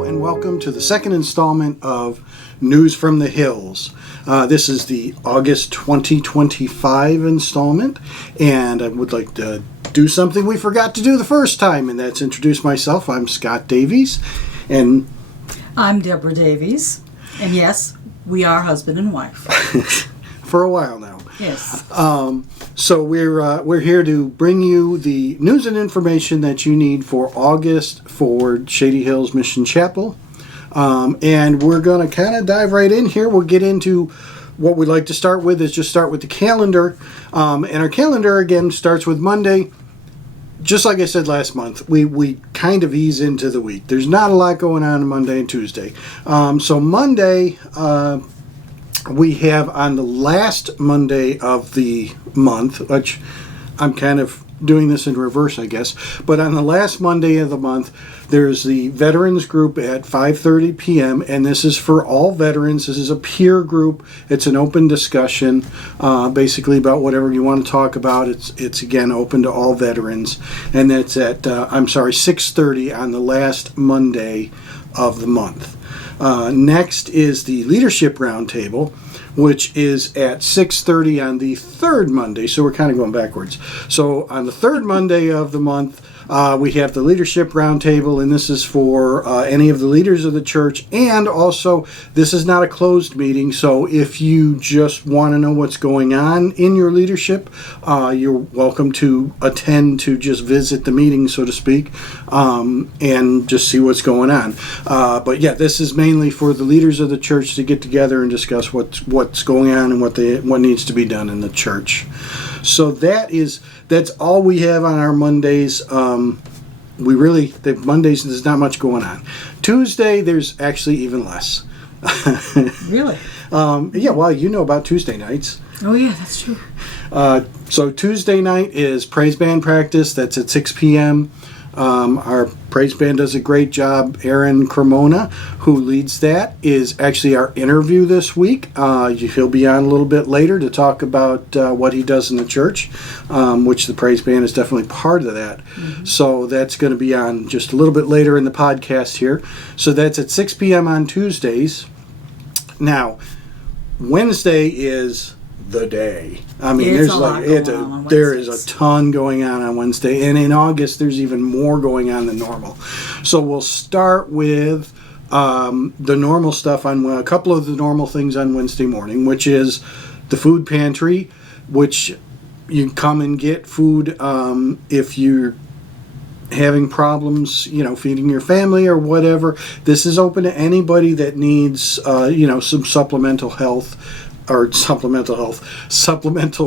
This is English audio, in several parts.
Hello and welcome to the second installment of News from the Hills. This is the August 2025 installment, and I would like to do something we forgot to do the first time, and that's introduce myself. I'm Scott Davies, and I'm Deborah Davies, and yes, we are husband and wife. For a while now. Yes. So we're here to bring you the news and information that you need for August for Shady Hills Mission Chapel. And we're going to kind of dive right in here. We'll get into what we'd like to start with is just start with the calendar. And our calendar, again, starts with Monday. Just like I said last month, we kind of ease into the week. There's not a lot going on Monday and Tuesday. So Monday... we have on the last Monday of the month, which I'm kind of doing this in reverse, I guess, but on the last Monday of the month, there's the veterans group at 5:30 p.m., and this is for all veterans. This is a peer group. It's an open discussion, basically about whatever you want to talk about. It's again open to all veterans, and that's at 6:30 on the last Monday of the month. Next is the Leadership Roundtable, which is at 6:30 on the third Monday. So we're kind of going backwards. So on the third Monday of the month, we have the Leadership Roundtable, and this is for any of the leaders of the church. And also, this is not a closed meeting, so if you just want to know what's going on in your leadership, you're welcome to attend to just visit the meeting, so to speak, and just see what's going on. But yeah, this is mainly for the leaders of the church to get together and discuss what's going on and what needs to be done in the church. So that's all we have on our Mondays. Mondays, there's not much going on. Tuesday, there's actually even less. Really? Yeah, well, you know about Tuesday nights. Oh, yeah, that's true. So Tuesday night is praise band practice. That's at 6 p.m. Our praise band does a great job. Aaron Cremona, who leads that, is actually our interview this week. He'll be on a little bit later to talk about what he does in the church, which the praise band is definitely part of that. Mm-hmm. So that's going to be on just a little bit later in the podcast here. So that's at 6 p.m. on Tuesdays. Now, Wednesday is the day. I mean, there is a ton going on Wednesday, and in August there's even more going on than normal. So we'll start with the normal stuff on a couple of the normal things on Wednesday morning, which is the food pantry, which you come and get food if you're having problems, feeding your family or whatever. This is open to anybody that needs, some supplemental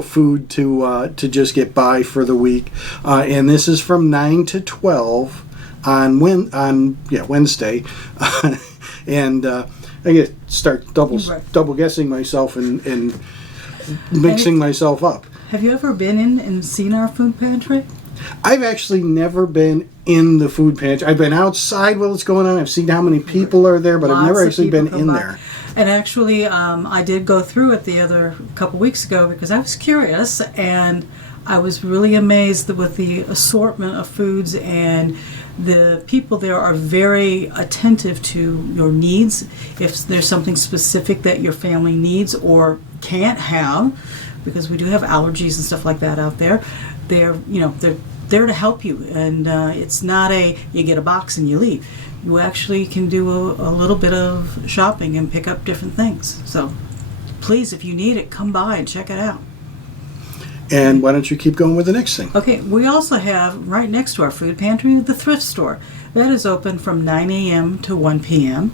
food to just get by for the week. And this is from 9 to 12 on Wednesday. And I get start double guessing myself and mixing myself up. Have you ever been in and seen our food pantry? I've actually never been in the food pantry. I've been outside while it's going on. I've seen how many people are there, but I've never actually been in there. And actually, I did go through it the other couple weeks ago because I was curious, and I was really amazed with the assortment of foods, and the people there are very attentive to your needs. If there's something specific that your family needs or can't have, because we do have allergies and stuff like that out there, they're there to help you, and it's not you get a box and you leave. You actually can do a little bit of shopping and pick up different things. So please, if you need it, come by and check it out. And why don't you keep going with the next thing? Okay, we also have right next to our food pantry the thrift store. That is open from 9 a.m. to 1 p.m.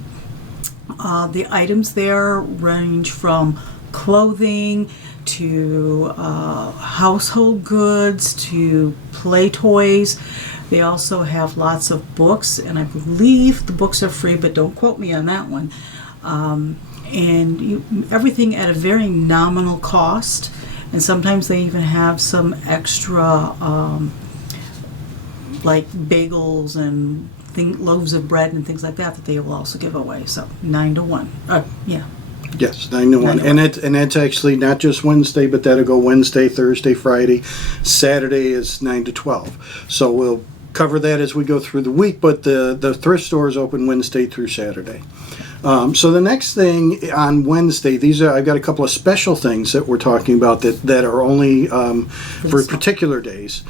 The items there range from clothing to household goods to play toys. They also have lots of books, and I believe the books are free, but don't quote me on that one. Everything at a very nominal cost, and sometimes they even have some extra like bagels and loaves of bread and things like that they will also give away. So 9 to 1. Yeah. Yes, 9 to 1. And that's actually not just Wednesday, but that'll go Wednesday, Thursday, Friday. Saturday is 9 to 12. So we'll cover that as we go through the week, but the thrift store is open Wednesday through Saturday. So the next thing on Wednesday, I've got a couple of special things that we're talking about that are only for particular days.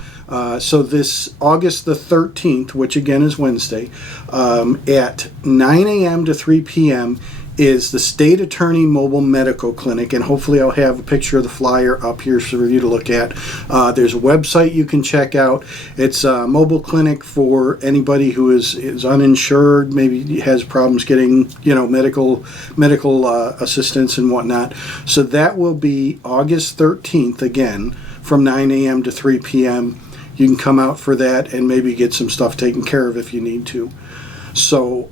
So this August the 13th, which again is Wednesday, at 9 a.m. to 3 p.m. is the State Attorney Mobile Medical Clinic, and hopefully I'll have a picture of the flyer up here for you to look at. There's a website you can check out. It's a mobile clinic for anybody who is uninsured, maybe has problems getting medical assistance and whatnot. So that will be August 13th again from 9 a.m. to 3 p.m. You can come out for that and maybe get some stuff taken care of if you need to. So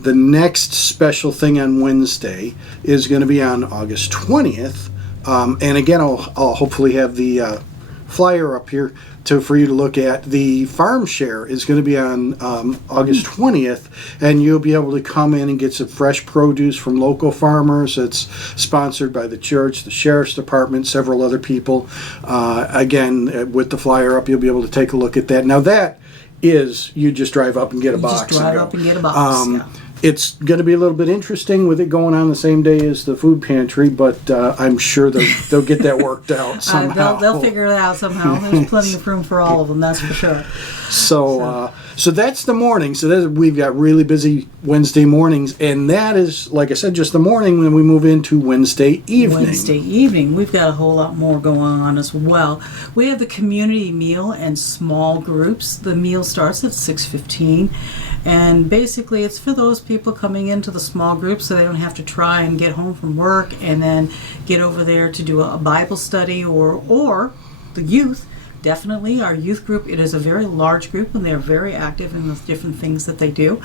the next special thing on Wednesday is going to be on August 20th. And again, I'll hopefully have the flyer up here for you to look at. The farm share is going to be on August 20th, and you'll be able to come in and get some fresh produce from local farmers. It's sponsored by the church, the sheriff's department, several other people. Again, with the flyer up, you'll be able to take a look at that. Now that is, you just drive up and get a box. Just drive up and get a box. Yeah. It's going to be a little bit interesting with it going on the same day as the food pantry, but I'm sure they'll get that worked out somehow. They'll figure it out somehow. There's plenty of room for all of them, that's for sure. So that's the morning. So we've got really busy Wednesday mornings, and that is, like I said, just the morning. When we move into Wednesday evening, we've got a whole lot more going on as well. We have the community meal and small groups. The meal starts at 6:15, and basically it's for those people coming into the small group so they don't have to try and get home from work and then get over there to do a Bible study or the youth. Definitely our youth group, it is a very large group and they're very active in the different things that they do.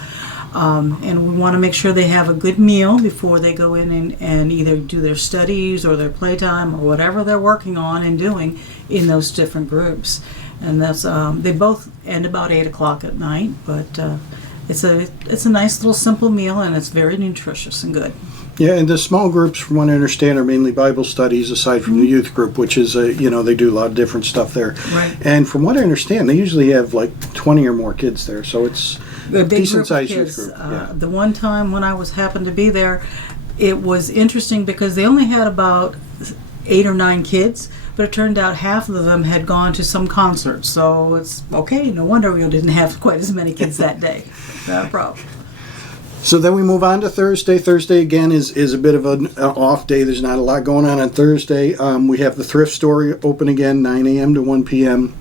And we want to make sure they have a good meal before they go in and either do their studies or their playtime or whatever they're working on and doing in those different groups. And that's they both end about 8 o'clock at night, but it's a nice little simple meal and it's very nutritious and good. Yeah, and the small groups, from what I understand, are mainly Bible studies, aside from the youth group, which is, they do a lot of different stuff there. Right. And from what I understand, they usually have like 20 or more kids there, so it's a decent-sized youth group. The one time when I happened to be there, it was interesting because they only had about 8 or 9 kids, but it turned out half of them had gone to some concert. So it's okay, no wonder we didn't have quite as many kids that day. Not a problem. So then we move on to Thursday. Thursday, again, is a bit of an off day. There's not a lot going on Thursday. We have the thrift store open again, 9 a.m. to 1 p.m.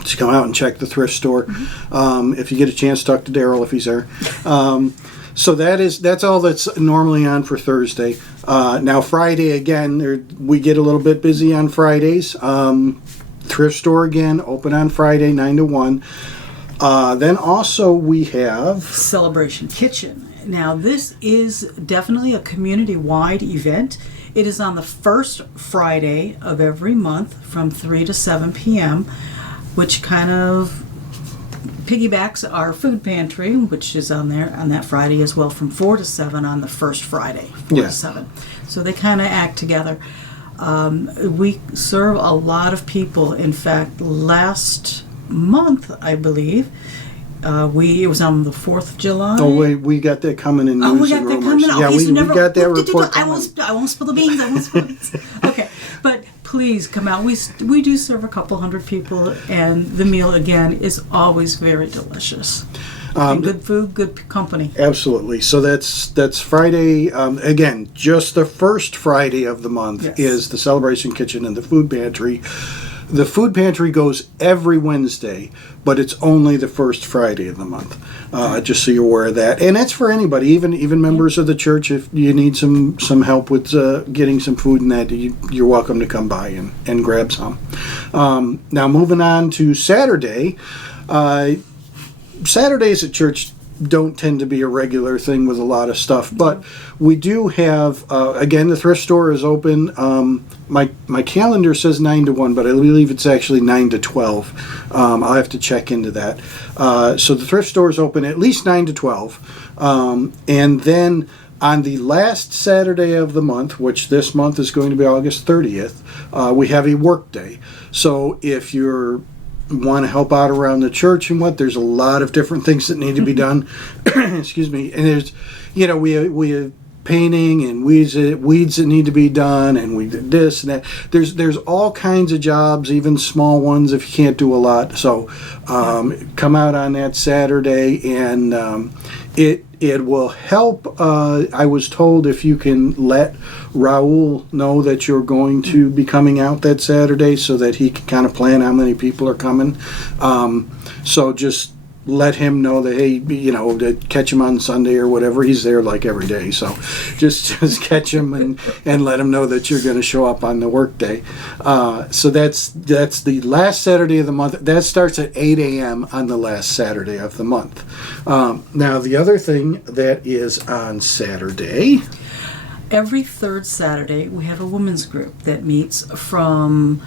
Just come out and check the thrift store. If you get a chance, talk to Daryl if he's there. So that's all that's normally on for Thursday. Now Friday, again, we get a little bit busy on Fridays. Thrift store again, open on Friday, 9 to 1. Then also we have Celebration Kitchen. Now this is definitely a community-wide event. It is on the first Friday of every month from 3 to 7 p.m., which kind of piggybacks our food pantry, which is on there on that Friday as well, from 4 to 7 on the first Friday, 4 to 7. So they kind of act together. We serve a lot of people. In fact, last month, I believe, it was on the 4th of July. Oh, wait, we got that coming in news and rumors. Yeah, okay, we got that report I won't spill the beans. Okay, but please come out. We do serve a couple hundred people, and the meal, again, is always very delicious. And good food, good company. Absolutely. So that's Friday. Again, just the first Friday of the month is the Celebration Kitchen and the food pantry. The food pantry goes every Wednesday, but it's only the first Friday of the month. Just so you're aware of that. And that's for anybody, even members of the church. If you need some help with getting some food and that, you're welcome to come by and grab some. Now moving on to Saturday. Saturdays at church don't tend to be a regular thing with a lot of stuff, but we do have, again, the thrift store is open. My calendar says 9 to 1, but I believe it's actually 9 to 12. I'll have to check into that. So the thrift store is open at least 9 to 12. And then on the last Saturday of the month, which this month is going to be August 30th, we have a work day. So if you're want to help out around the church and what, there's a lot of different things that need to be done. Excuse me. And there's, we have painting and weeds that need to be done, and we did this and that. There's all kinds of jobs, even small ones if you can't do a lot. So come out on that Saturday, and it will help. I was told if you can let Raul know that you're going to be coming out that Saturday, so that he can kind of plan how many people are coming. So just let him know that, hey, to catch him on Sunday or whatever. He's there like every day, so just catch him and let him know that you're going to show up on the work day. So that's the last Saturday of the month. That starts at 8 a.m. on the last Saturday of the month. Now the other thing that is on Saturday. Every third Saturday, we have a women's group that meets from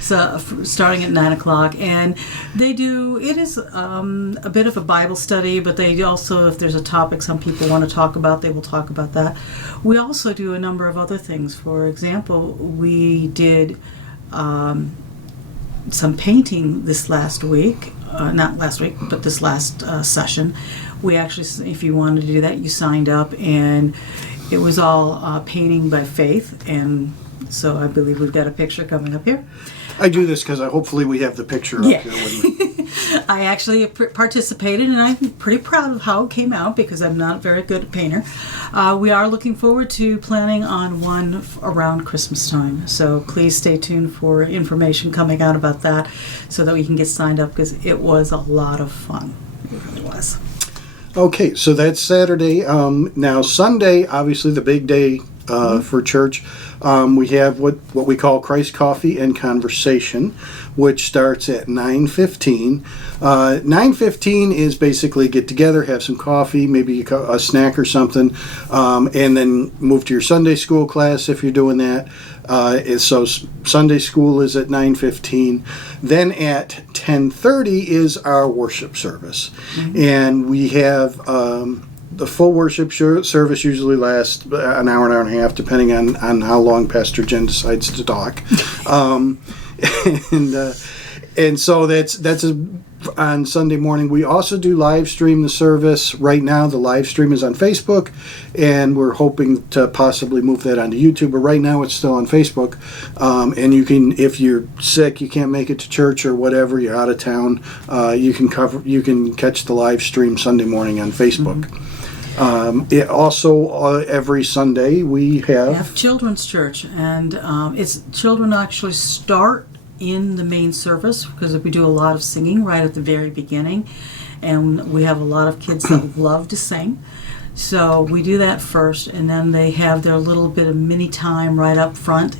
starting at 9 o'clock, and it is a bit of a Bible study, but they also, if there's a topic some people want to talk about, they will talk about that. We also do a number of other things. For example, we did some painting this last week, not last week, but this last session. We actually, if you wanted to do that, you signed up, and it was all painting by faith, and so I believe we've got a picture coming up here. I do this because hopefully we have the picture up here. I actually participated, and I'm pretty proud of how it came out because I'm not very good at painter. We are looking forward to planning on one around Christmas time, so please stay tuned for information coming out about that so that we can get signed up, because it was a lot of fun. It really was. Okay, so that's Saturday. Now Sunday, obviously the big day for church. We have what we call Christ Coffee and Conversation, which starts at 9:15. 9:15 is basically get together, have some coffee, maybe a snack or something, and then move to your Sunday school class if you're doing that. So Sunday school is at 9:15. Then at 10:30 is our worship service, and we have the full worship service usually lasts an hour and a half, depending on how long Pastor Jen decides to talk. And so that's on Sunday morning. We also do live stream the service. Right now, the live stream is on Facebook, and we're hoping to possibly move that onto YouTube. But right now, it's still on Facebook. And you can, if you're sick, you can't make it to church or whatever, you're out of town, you can catch the live stream Sunday morning on Facebook. It also every Sunday we have children's church, and children actually start in the main service because we do a lot of singing right at the very beginning, and we have a lot of kids that love to sing. So we do that first, and then they have their little bit of mini time right up front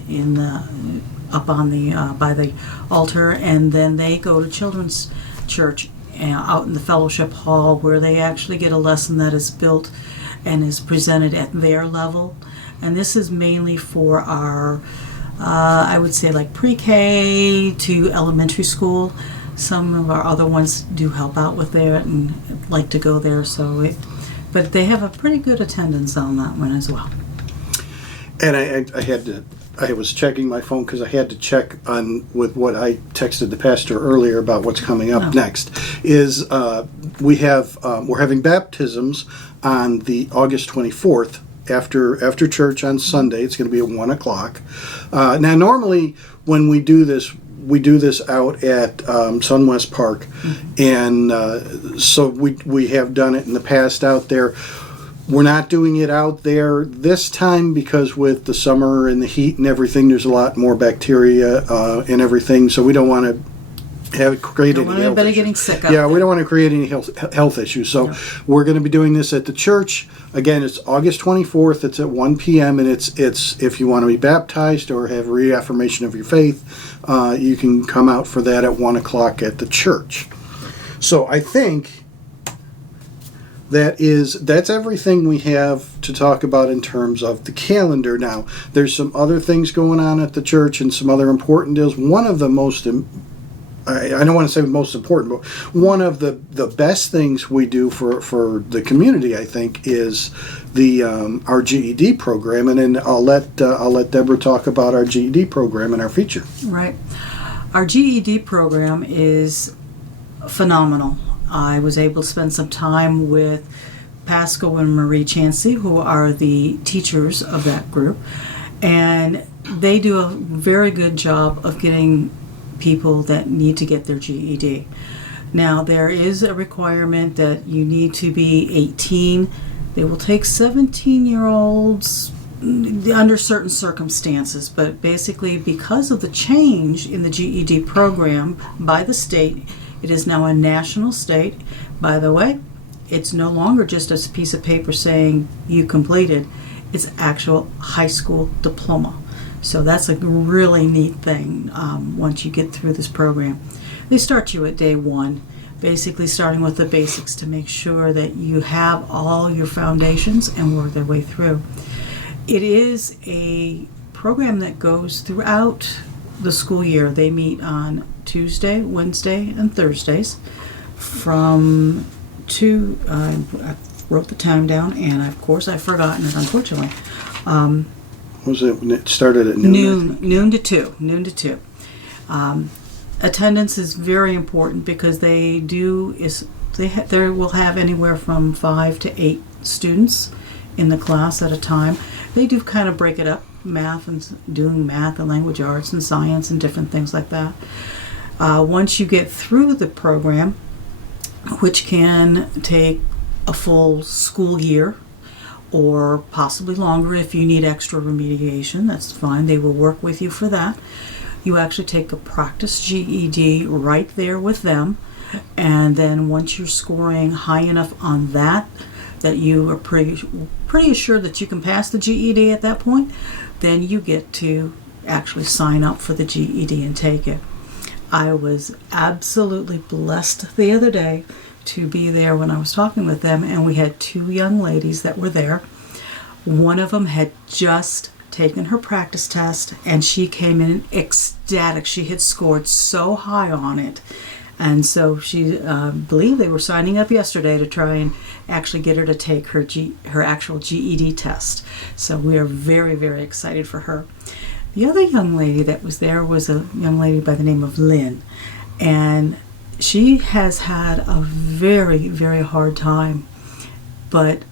up on the by the altar, and then they go to children's church out in the fellowship hall, where they actually get a lesson that is built and is presented at their level. And this is mainly for our I would say like pre-K to elementary school. Some of our other ones do help out with that and like to go there, but they have a pretty good attendance on that one as well. And I was checking my phone because I had to check on with what I texted the pastor earlier about what's coming up next. Is we're having baptisms on the August 24th after church on Sunday. It's going to be at 1 o'clock. Now normally when we do this out at Sunwest Park, and so we have done it in the past out there. We're not doing it out there this time because with the summer and the heat and everything, there's a lot more bacteria and everything. So we don't want to create any health issues. Getting sick. We don't want to create any health issues. So we're going to be doing this at the church. Again, it's August 24th. It's at 1 p.m. and it's if you want to be baptized or have reaffirmation of your faith, you can come out for that at 1 o'clock at the church. So I think that's everything we have to talk about in terms of the calendar. Now, there's some other things going on at the church and some other important deals. One of the most, I don't want to say most important, but one of the best things we do for the community, I think, is our GED program. And then I'll let Deborah talk about our GED program and our feature. Right. Our GED program is phenomenal. I was able to spend some time with Pascal and Marie Chansey, who are the teachers of that group, and they do a very good job of getting people that need to get their GED. Now, there is a requirement that you need to be 18. They will take 17-year-olds under certain circumstances, but basically because of the change in the GED program by the state, it is now a national state. By the way, it's no longer just a piece of paper saying you completed. It's actual high school diploma. So that's a really neat thing once you get through this program. They start you at day one, basically starting with the basics to make sure that you have all your foundations and work their way through. It is a program that goes throughout the school year. They meet on Tuesday, Wednesday, and Thursdays from I wrote the time down, and of course I've forgotten it, unfortunately. Was it when it started at noon? Noon to 2. Attendance is very important because they will have anywhere from 5 to 8 students in the class at a time. They do kind of break it up, doing math and language arts and science and different things like that. Once you get through the program, which can take a full school year or possibly longer if you need extra remediation, that's fine. They will work with you for that. You actually take a practice GED right there with them, and then once you're scoring high enough on that you are pretty assured that you can pass the GED at that point, then you get to actually sign up for the GED and take it. I was absolutely blessed the other day to be there when I was talking with them, and we had 2 young ladies that were there. One of them had just taken her practice test, and she came in ecstatic. She had scored so high on it. And so she believed they were signing up yesterday to try and actually get her to take her actual GED test. So we are very, very excited for her. The other young lady that was there was a young lady by the name of Lynn. And she has had a very, very hard time. But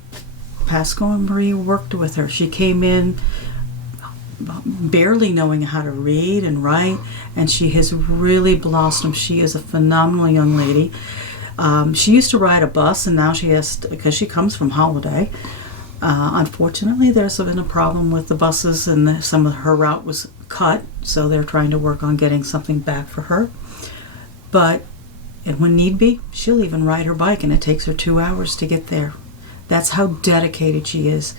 Pascal and Marie worked with her. She came in barely knowing how to read and write, and she has really blossomed. She is a phenomenal young lady. She used to ride a bus, and now she has because she comes from Holiday. Unfortunately, there's been a problem with the buses, and some of her route was cut, so they're trying to work on getting something back for her. But and when need be, she'll even ride her bike, and it takes her 2 hours to get there. That's how dedicated she is.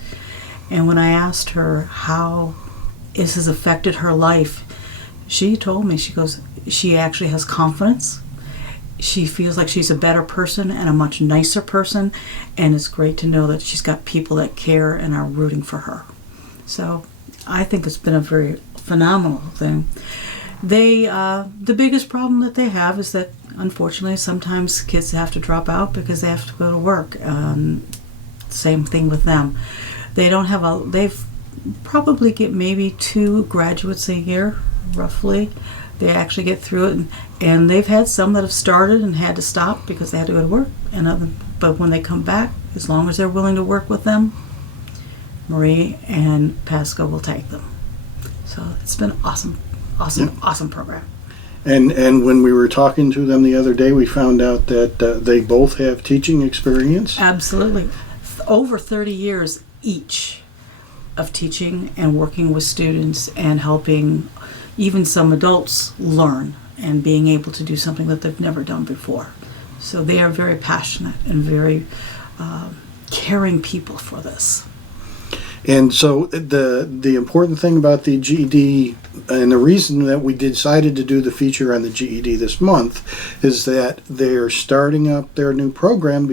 And when I asked her how this has affected her life, she told me, she goes, she actually has confidence. She feels like she's a better person and a much nicer person, and it's great to know that she's got people that care and are rooting for her. So I think it's been a very phenomenal thing. The biggest problem that they have is that unfortunately sometimes kids have to drop out because they have to go to work. Same thing with them. They've probably get maybe 2 graduates a year, roughly. They actually get through it, and they've had some that have started and had to stop because they had to go to work. But when they come back, as long as they're willing to work with them, Marie and Pascal will take them. So it's been awesome program. And when we were talking to them the other day, we found out that they both have teaching experience. Absolutely. Over 30 years each of teaching and working with students and helping even some adults learn and being able to do something that they've never done before. So they are very passionate and very caring people for this. And so the important thing about the GED, and the reason that we decided to do the feature on the GED this month, is that they're starting up their new program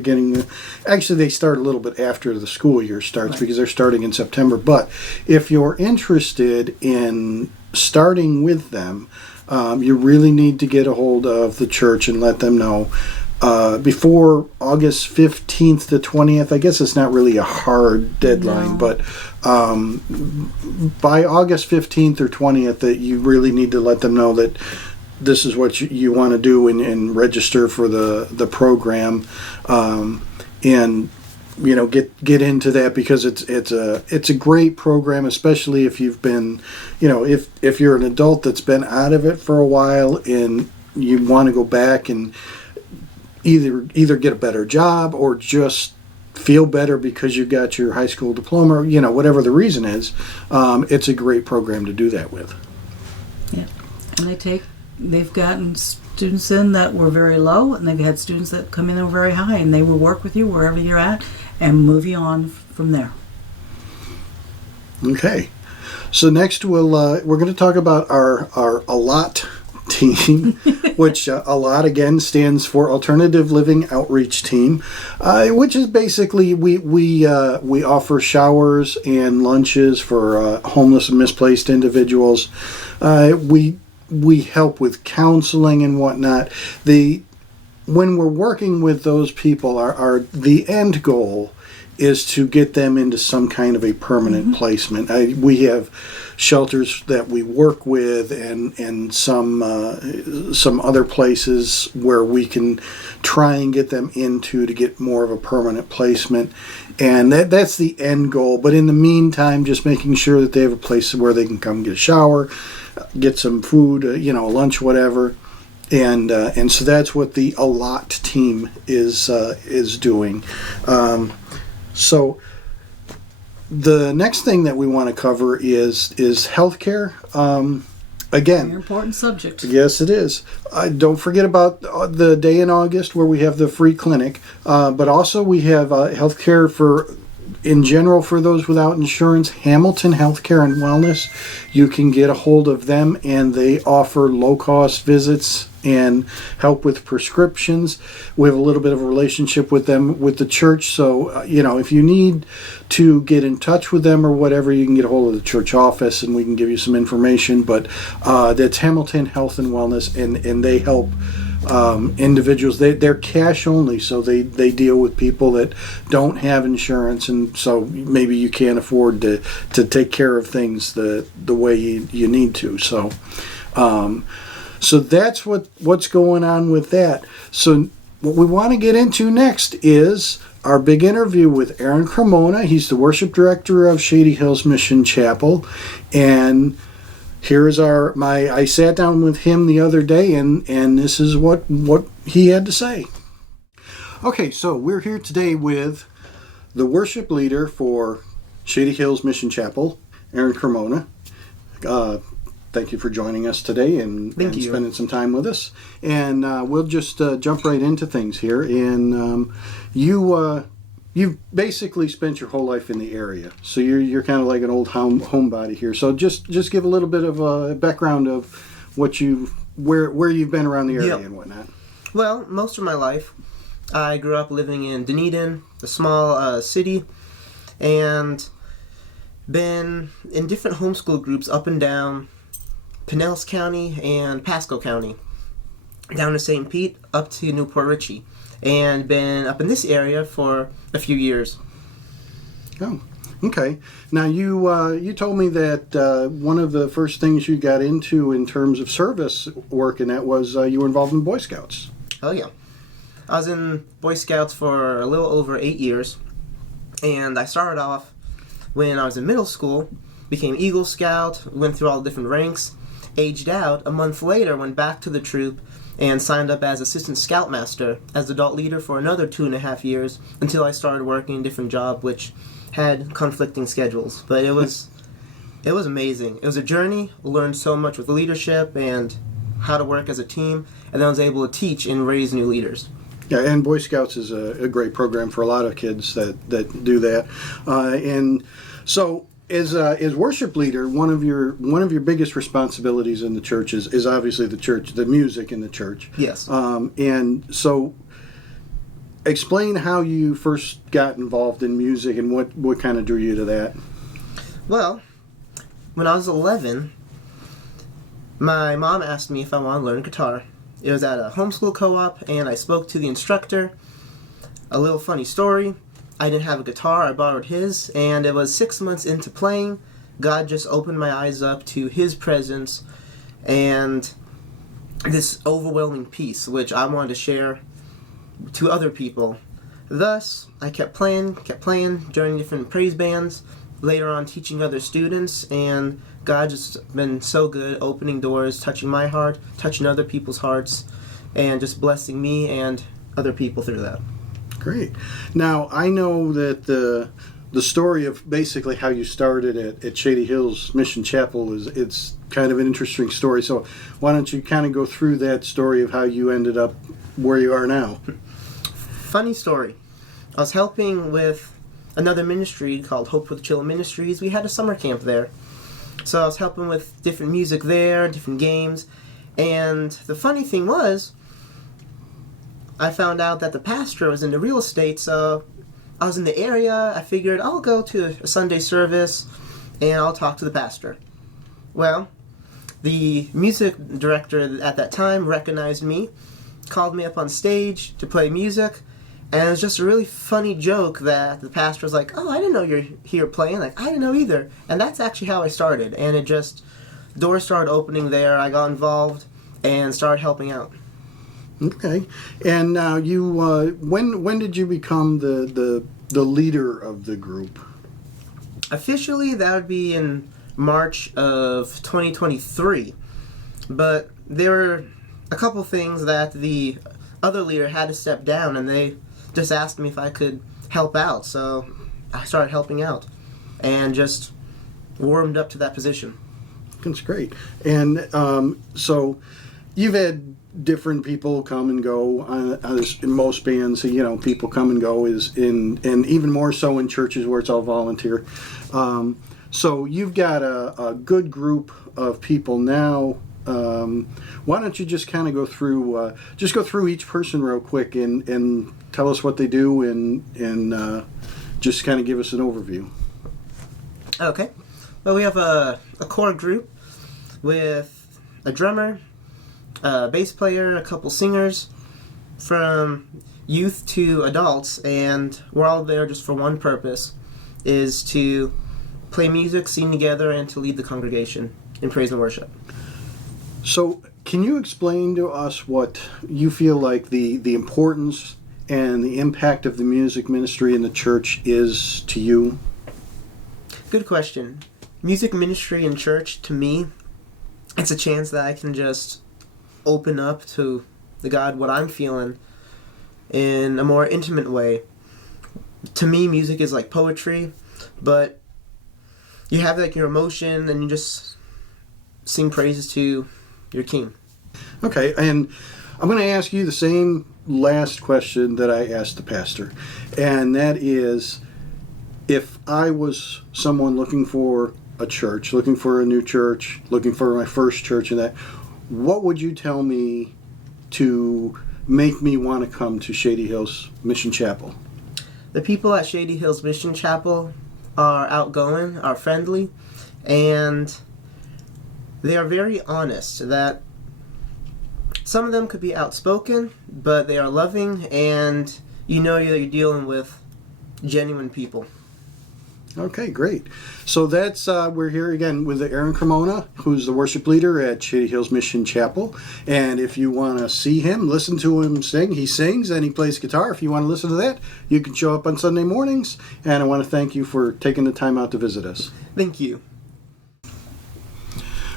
actually they start a little bit after the school year starts, right, because they're starting in September. But if you're interested in starting with them, you really need to get a hold of the church and let them know. Before August 15th to 20th, I guess it's not really a hard deadline, but by August 15th or 20th, that you really need to let them know that this is what you want to do and register for the program, and get into that, because it's a great program, especially if you've been, if you're an adult that's been out of it for a while and you want to go back and either get a better job or just feel better because you got your high school diploma, whatever the reason is. It's a great program to do that with. Yeah, and they've gotten students in that were very low, and they've had students that come in that were very high, and they will work with you wherever you're at and move you on from there. Okay, so next we're going to talk about our ALOT team, which ALOT again stands for Alternative Living Outreach Team, which is basically we offer showers and lunches for homeless and misplaced individuals. We help with counseling and whatnot. When we're working with those people, the end goal is to get them into some kind of a permanent placement. We have shelters that we work with, and some other places where we can try and get them into to get more of a permanent placement, and that's the end goal. But in the meantime, just making sure that they have a place where they can come get a shower, get some food, lunch, whatever. And so that's what the ALOT team is doing. So the next thing that we want to cover is healthcare. Again, Very important subject. Yes, it is. Don't forget about the day in August where we have the free clinic, but also we have healthcare in general for those without insurance. Hamilton Healthcare and Wellness, you can get a hold of them, and they offer low-cost visits and help with prescriptions. We have a little bit of a relationship with them with the church, so if you need to get in touch with them or whatever, you can get a hold of the church office and we can give you some information. But that's Hamilton Health and Wellness, and they help individuals. They're cash only, so they deal with people that don't have insurance, and so maybe you can't afford to take care of things the way you need to. So that's what's going on with that. So what we want to get into next is our big interview with Aaron Cremona. He's the worship director of Shady Hills Mission Chapel, and here's I sat down with him the other day, and this is what he had to say. Okay, so we're here today with the worship leader for Shady Hills Mission Chapel, Aaron Cremona. Thank you for joining us today and spending some time with us. And we'll just jump right into things here. And you've basically spent your whole life in the area, so you're kind of like an old homebody here. So just give a little bit of a background of where you've been around the area and whatnot. Well, most of my life, I grew up living in Dunedin, a small city, and been in different homeschool groups up and down Pinellas County and Pasco County, down to St. Pete, up to Newport Richey, and been up in this area for a few years. Oh, okay. Now you told me that one of the first things you got into in terms of service work, and that was you were involved in Boy Scouts. Oh yeah, I was in Boy Scouts for a little over 8 years, and I started off when I was in middle school, became Eagle Scout, went through all the different ranks, aged out. A month later, went back to the troop and signed up as Assistant Scoutmaster as adult leader for another 2.5 years until I started working a different job, which had conflicting schedules. But it was amazing. It was a journey. Learned so much with leadership and how to work as a team, and then I was able to teach and raise new leaders. Yeah, and Boy Scouts is a great program for a lot of kids that do that. And so, as worship leader, one of your biggest responsibilities in the church is obviously the church, the music in the church. Yes. And so, explain how you first got involved in music and what kind of drew you to that. Well, when I was 11, my mom asked me if I wanted to learn guitar. It was at a homeschool co-op, and I spoke to the instructor. A little funny story. I didn't have a guitar, I borrowed his, and it was 6 months into playing, God just opened my eyes up to His presence, and this overwhelming peace, which I wanted to share to other people. Thus, I kept playing, joining different praise bands, later on teaching other students, and God just been so good, opening doors, touching my heart, touching other people's hearts, and just blessing me and other people through that. Great. Now, I know that the story of basically how you started at Shady Hills Mission Chapel it's kind of an interesting story. So why don't you kind of go through that story of how you ended up where you are now? Funny story. I was helping with another ministry called Hope for the Children Ministries. We had a summer camp there. So I was helping with different music there, different games. And the funny thing was, I found out that the pastor was into real estate, so I was in the area. I figured I'll go to a Sunday service and I'll talk to the pastor. Well, the music director at that time recognized me, called me up on stage to play music, and it was just a really funny joke that the pastor was like, "Oh, I didn't know you're here playing." Like, I didn't know either. And that's actually how I started. And it just, doors started opening there. I got involved and started helping out. Okay. And now you, when did you become the leader of the group? Officially, that would be in March of 2023. But there were a couple things that the other leader had to step down, and they just asked me if I could help out. So I started helping out and just warmed up to that position. That's great. And so you've had different people come and go in most bands. You know, people come and go and even more so in churches where it's all volunteer. So you've got a good group of people now. Why don't you just kind of go through each person real quick and tell us what they do and just kind of give us an overview. Okay. Well, we have a core group with a drummer, a bass player, a couple singers, from youth to adults, and we're all there just for one purpose, is to play music, sing together, and to lead the congregation in praise and worship. So can you explain to us what you feel like the importance and the impact of the music ministry in the church is to you? Good question. Music ministry in church, to me, it's a chance that I can just open up to the God what I'm feeling in a more intimate way. To me, music is like poetry, but you have like your emotion and you just sing praises to your King. Okay, and I'm going to ask you the same last question that I asked the pastor, and that is, if I was someone looking for a church, looking for a new church, looking for my first church and that, what would you tell me to make me want to come to Shady Hills Mission Chapel? The people at Shady Hills Mission Chapel are outgoing, are friendly, and they are very honest. That some of them could be outspoken, but they are loving, and you know that you're dealing with genuine people. Okay, great. So that's we're here again with Aaron Cremona, who's the worship leader at Shady Hills Mission Chapel. And if you want to see him, listen to him sing, he sings and he plays guitar. If you want to listen to that, you can show up on Sunday mornings. And I want to thank you for taking the time out to visit us. Thank you.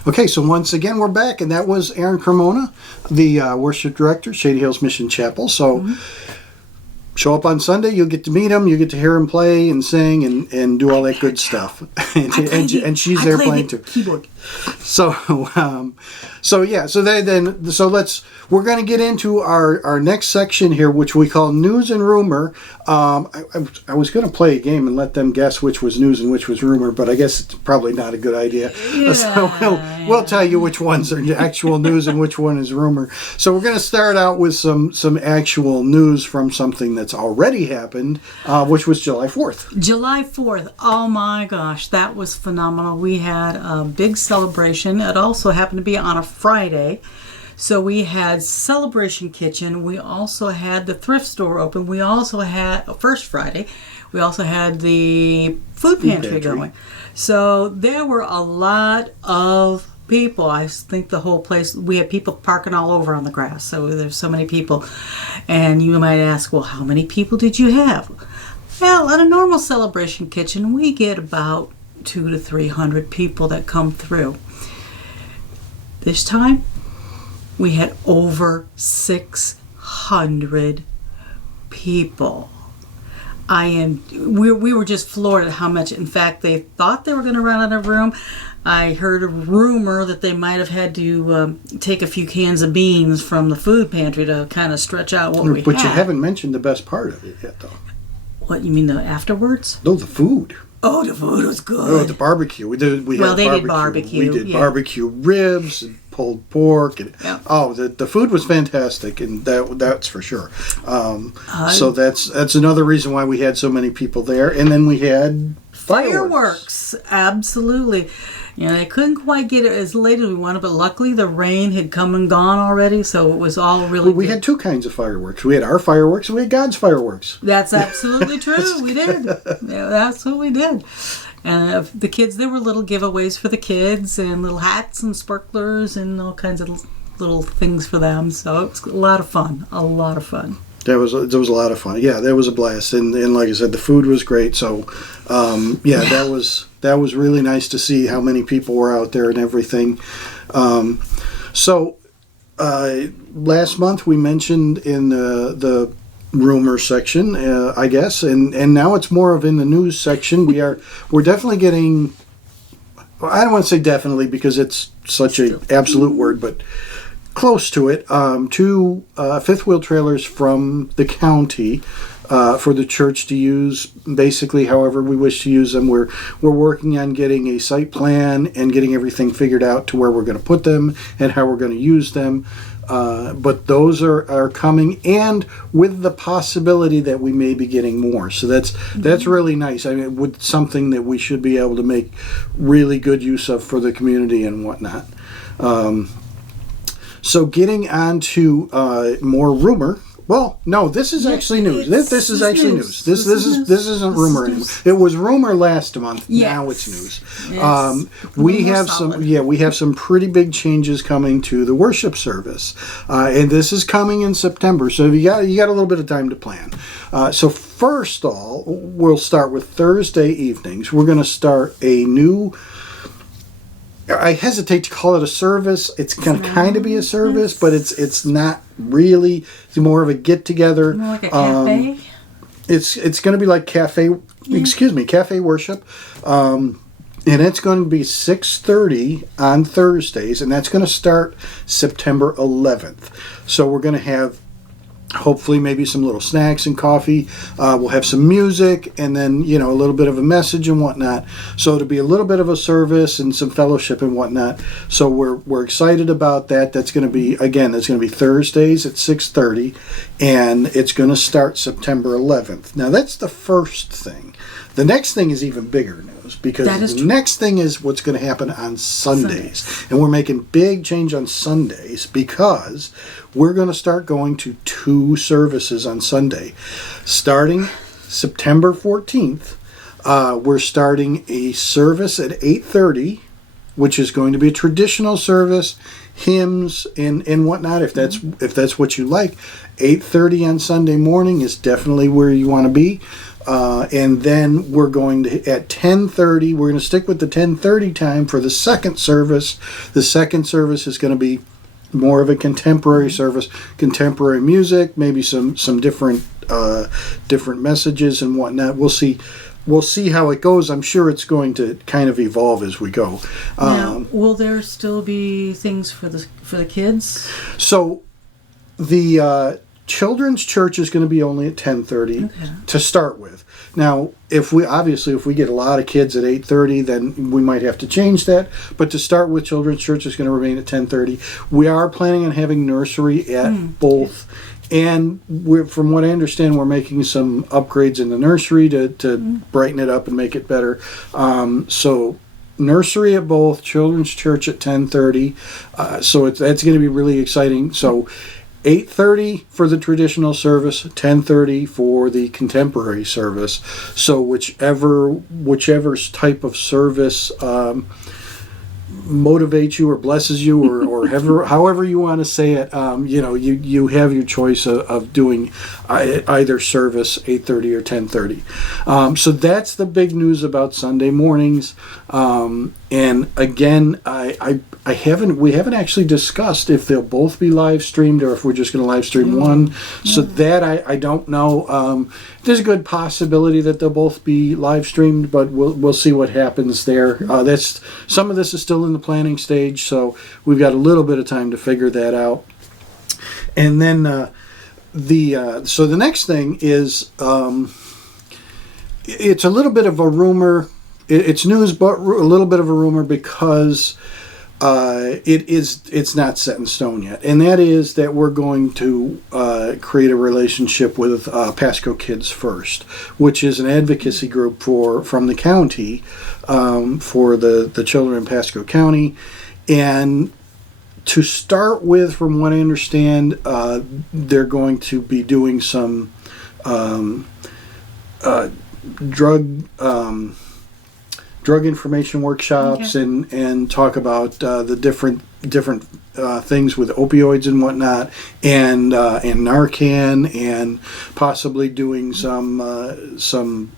Okay, so once again, we're back, and that was Aaron Cremona, the worship director, Shady Hills Mission Chapel. So show up on Sunday, you'll get to meet him, you get to hear him play and sing and do all that good stuff. and she's there playing too. Keyboard. So we're going to get into our next section here, which we call News and Rumor. I was going to play a game and let them guess which was news and which was rumor, but I guess it's probably not a good idea. Yeah, So we'll tell you which ones are actual news and which one is rumor. So we're going to start out with some actual news from something that's already happened, which was July 4th. July 4th, oh my gosh, that was phenomenal. We had a big celebration. It also happened to be on a Friday. So we had Celebration Kitchen. We also had the thrift store open. We also had, first Friday, we also had the food pantry going. So there were a lot of people. I think the whole place, we had people parking all over on the grass. So there's so many people. And you might ask, well, how many people did you have? Well, at a normal celebration kitchen, we get about 200 to 300 people that come through. This time, we had over 600 people. We were just floored at how much. In fact, they thought they were going to run out of room. I heard a rumor that they might have had to take a few cans of beans from the food pantry to kind of stretch out what we had. But you haven't mentioned the best part of it yet, though. What, you mean the afterwards? No, the food. Oh, the food was good. Oh, the barbecue. We did barbecue. We did barbecue ribs and pulled pork. And, yeah. Oh, the food was fantastic, and that's for sure. So that's another reason why we had so many people there. And then we had fireworks. Absolutely. You know, they couldn't quite get it as late as we wanted, but luckily the rain had come and gone already, so it was all really We had two kinds of fireworks. We had our fireworks and we had God's fireworks. That's absolutely true. We did. Yeah, that's what we did. And the kids, there were little giveaways for the kids and little hats and sparklers and all kinds of little things for them. So it was a lot of fun. A lot of fun. There was a lot of fun. Yeah, that was a blast, and like I said, the food was great. So, that was really nice to see how many people were out there and everything. Last month we mentioned in the rumor section, I guess, and now it's more of in the news section. We're definitely getting. Well, I don't want to say definitely because it's such an absolute word, but close to it, two fifth wheel trailers from the county for the church to use basically however we wish to use them. We're working on getting a site plan and getting everything figured out to where we're going to put them and how we're going to use them. But those are coming, and with the possibility that we may be getting more. So that's really nice. I mean, with something that we should be able to make really good use of for the community and whatnot. So getting on to more rumor. Well, no, this is actually news. This is actually news. This isn't rumor anymore. It was rumor last month. Yes. Now it's news. We have some pretty big changes coming to the worship service, and this is coming in September. So you got a little bit of time to plan. So first of all, we'll start with Thursday evenings. We're going to start a new. I hesitate to call it a service. It's going to kind of be a service, but it's not really. It's more of a get together. More like a cafe. It's going to be like cafe worship, and it's going to be 6:30 on Thursdays, and that's going to start September 11th. So we're going to have. Hopefully maybe some little snacks and coffee. We'll have some music and then, a little bit of a message and whatnot. So it'll be a little bit of a service and some fellowship and whatnot. So we're excited about that. That's going to be Thursdays at 6:30, and it's going to start September 11th. Now that's the first thing. The next thing is even bigger news because the next thing is what's going to happen on Sundays. And we're making big change on Sundays because we're going to start going to 2 services on Sunday. Starting September 14th, we're starting a service at 8:30, which is going to be a traditional service, hymns and whatnot, if that's what you like. 8:30 on Sunday morning is definitely where you want to be. And then we're going to, at 10:30, we're going to stick with the 10:30 time for the second service. The second service is going to be more of a contemporary service, contemporary music, maybe some different messages and whatnot. We'll see how it goes. I'm sure it's going to kind of evolve as we go. Now, will there still be things for the kids? So the children's church is going to be only at 10:30 to start with. Now, if we get a lot of kids at 8:30, then we might have to change that. But to start with, children's church is going to remain at 10:30. We are planning on having nursery at both. And from what I understand, we're making some upgrades in the nursery to brighten it up and make it better. So nursery at both, children's church at 10:30. So that's going to be really exciting. So 8:30 for the traditional service, 10:30 for the contemporary service. So whichever type of service motivates you or blesses you or however you want to say it, you have your choice of doing either service 8:30 or 10:30. So that's the big news about Sunday mornings. And again, we haven't actually discussed if they'll both be live streamed or if we're just going to live stream one. So that I don't know. There's a good possibility that they'll both be live streamed, but we'll see what happens there. That's some of this is still in the planning stage, so we've got a little bit of time to figure that out. And then so the next thing is it's a little bit of a rumor. It's news, but a little bit of a rumor because it's not set in stone yet, and that is that we're going to create a relationship with Pasco Kids First, which is an advocacy group from the county for the children in Pasco County. And to start with, from what I understand, they're going to be doing some drug information workshops and talk about the different things with opioids and whatnot, and Narcan, and possibly doing some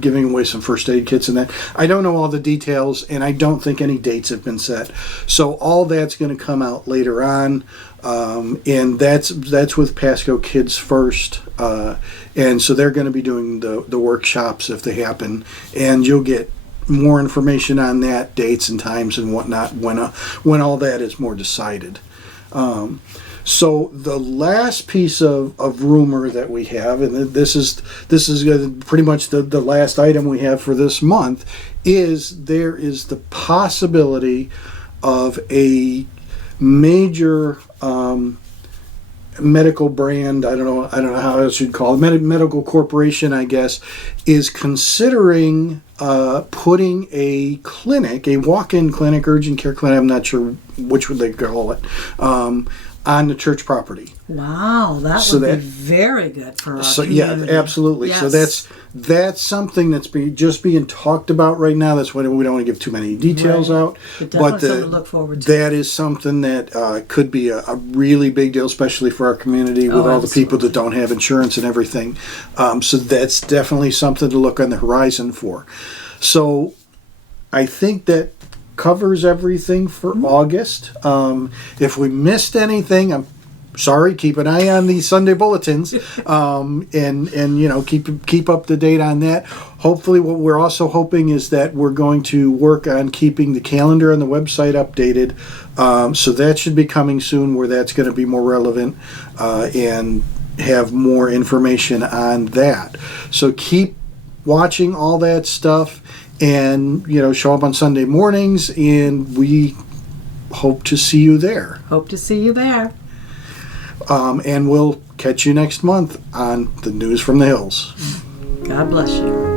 giving away some first aid kits and that. I don't know all the details, and I don't think any dates have been set. So all that's going to come out later on, and that's with Pasco Kids First, and so they're going to be doing the workshops if they happen, and you'll get more information on that, dates and times and whatnot, when all that is more decided. So the last piece of rumor that we have, and this is pretty much the last item we have for this month, is there is the possibility of a major medical brand, I don't know how else you'd call it, medical corporation, I guess, is considering putting a clinic, a walk-in clinic, urgent care clinic, I'm not sure which would they call it, on the church property. Wow, that would be very good for us. So community. Yeah, absolutely. Yes. So that's something that's just being talked about right now. That's why we don't want to give too many details out. But something to look forward to. That is something that could be a really big deal, especially for our community with all the people that don't have insurance and everything. So that's definitely something to look on the horizon for. So I think that covers everything for August. If we missed anything, I'm sorry. Keep an eye on the Sunday bulletins, and keep up to date on that. Hopefully, what we're also hoping is that we're going to work on keeping the calendar on the website updated. So that should be coming soon, where that's going to be more relevant and have more information on that. So keep watching all that stuff. And, show up on Sunday mornings, and we hope to see you there. Hope to see you there. And we'll catch you next month on the News from the Hills. God bless you.